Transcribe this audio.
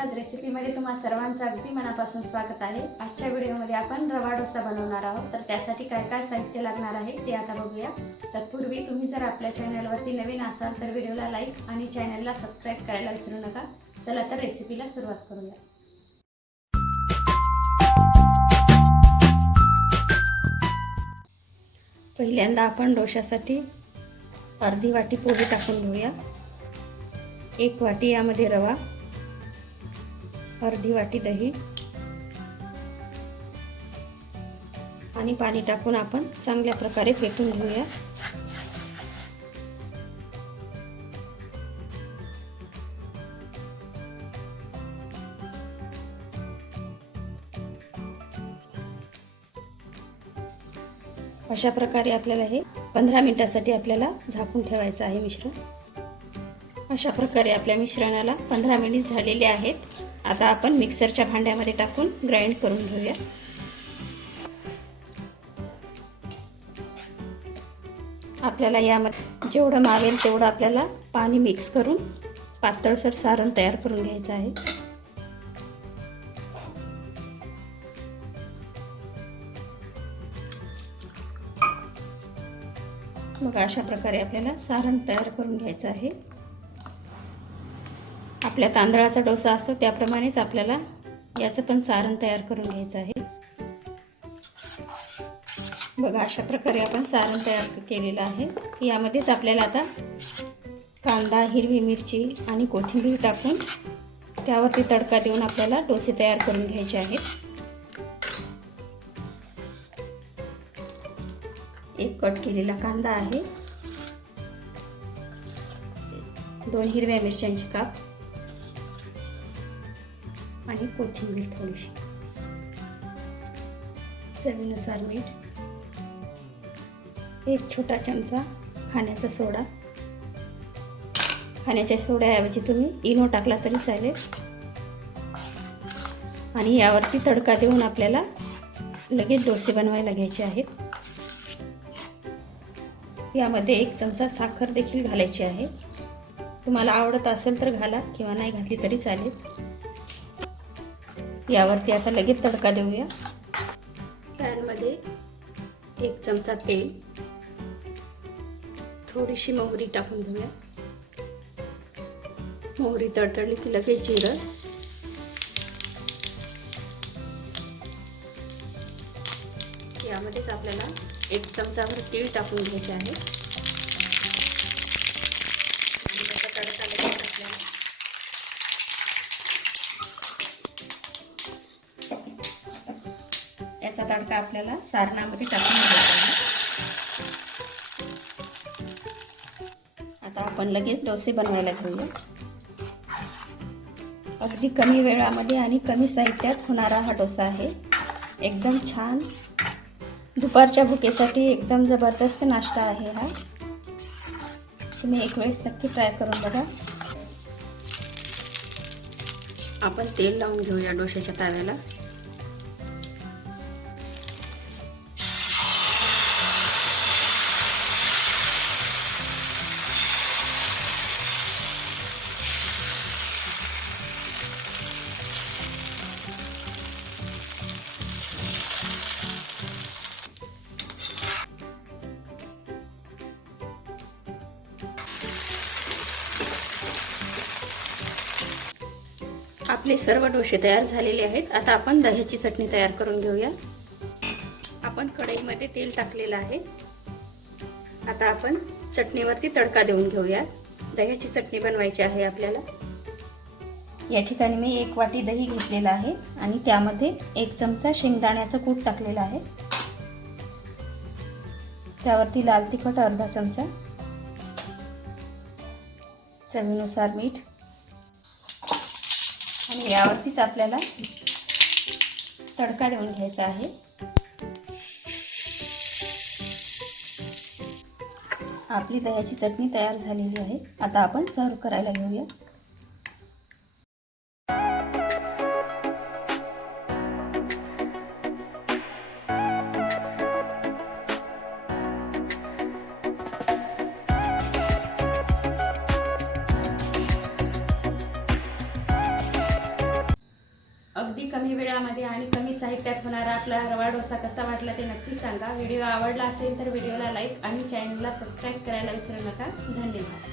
नमस्कार रेसिपीमध्ये तुम्हा सर्वांचं अगदी मनापासून स्वागत आहे. आजच्या व्हिडिओमध्ये आपण रवा डोसा बनवणार आहोत. तर त्यासाठी काय काय साहित्य लागणार आहे ते आता बघूया. तत्पूर्वी तुम्ही जर आपल्या चॅनलवरती नवीन असाल तर व्हिडिओला लाईक आणि चॅनलला सबस्क्राईब करायला विसरू नका. चला तर रेसिपीला सुरुवात करूया. पहिल्यांदा आपण डोशासाठी अर्धी वाटी पोहे टाकून घेऊया. एक वाटी यामध्ये रवा. अर्धी वाटी दही. आणि पाणी टाकून आपण चांगल्या प्रकारे फेटून घेऊया. अशा प्रकारे आपल्याला हे पंधरा मिनिटासाठी आपल्याला झाकून ठेवायचं आहे मिश्रण. अशा प्रकारे आपल्या मिश्रणाला पंधरा मिनिट झालेले आहेत. आता आपण मिक्सरच्या भांड्यामध्ये टाकून ग्राइंड करून घेऊया. आपल्याला यामध्ये जेवढं मावेल तेवढं आपल्याला पाणी मिक्स करून पातळसर सारण तयार करून घ्यायचं आहे. मग अशा प्रकारे आपल्याला सारण तयार करून घ्यायचं आहे. आपल्या तांदळाचा डोसा असतो त्याप्रमाणेच आपल्याला याचं पण सारण तयार करून घ्यायचं आहे. बघा अशा प्रकारे आपण सारण तयार केलेलं आहे. यामध्येच आपल्याला आता कांदा हिरवी मिरची आणि कोथिंबीर टाकून त्यावरती तडका देऊन आपल्याला डोसे तयार करून घ्यायचे आहेत. एक कट केलेला कांदा आहे. दोन हिरव्या मिरच्यांचे काप. आणि कोथिंबीर थोडीशी. चवीनुसार मीठ. एक छोटा चमचा खाण्याचा सोडा. खाण्याच्या सोड्याऐवजी तुम्ही इनो टाकला तरी चालेल. आणि यावरती तडका देऊन आपल्याला लगेच डोसे बनवायला घ्यायचे आहेत. यामध्ये एक चमचा साखर देखील घालायची आहे. तुम्हाला आवडत असेल तर घाला किंवा नाही घातली तरी चालेल. यावरती आता लगेच तडका देऊया. पॅनमध्ये एक चमचा तेल थोडीशी मोहरी टाकून घेऊया. मोहरी तडतडली की लगेच जिरं. यामध्येच आपल्याला एक चमचाभर तीळ टाकून घ्यायचे आहे. याचा तडका आपल्याला सारणामध्ये टाकून घ्यायचा आता आपण लगेच डोसे बनवायला घेऊया. अगदी कमी वेळामध्ये आणि कमी साहित्यात होणारा हा डोसा आहे. एकदम छान. दुपारच्या भुकेसाठी एकदम जबरदस्त नाश्ता आहे हा. तुम्ही एक वेळेस नक्की ट्राय करून बघा. आपण तेल लावून घेऊया डोश्याच्या ताव्याला. आपले सर्व डोसे तयार झालेले आहेत. आता आपण दह्याची चटणी तयार करून घेऊया. आपण कढईमध्ये तेल टाकलेलं आहे. आता आपण चटणीवरती तडका देऊन घेऊया. दह्याची चटणी बनवायची आहे आपल्याला. या ठिकाणी मी एक वाटी दही घेतलेला आहे आणि त्यामध्ये एक चमचा शेंगदाण्याचं कूट टाकलेला आहे. त्यावरती लाल तिखट अर्धा चमचा. चवीनुसार मीठ. यावरतीच आपल्याला तडका देऊन घ्यायचा आहे. आपली दह्याची चटणी तयार झालेली आहे. आता आपण सर्व करायला घेऊया. अगदी कमी वेळामध्ये आणि कमी साहित्यात होणारा आपला रवा डोसा कसा वाटला ते नक्की सांगा. व्हिडिओ आवडला असेल तर व्हिडिओला लाईक आणि चॅनलला सबस्क्राईब करायला विसरू नका. धन्यवाद.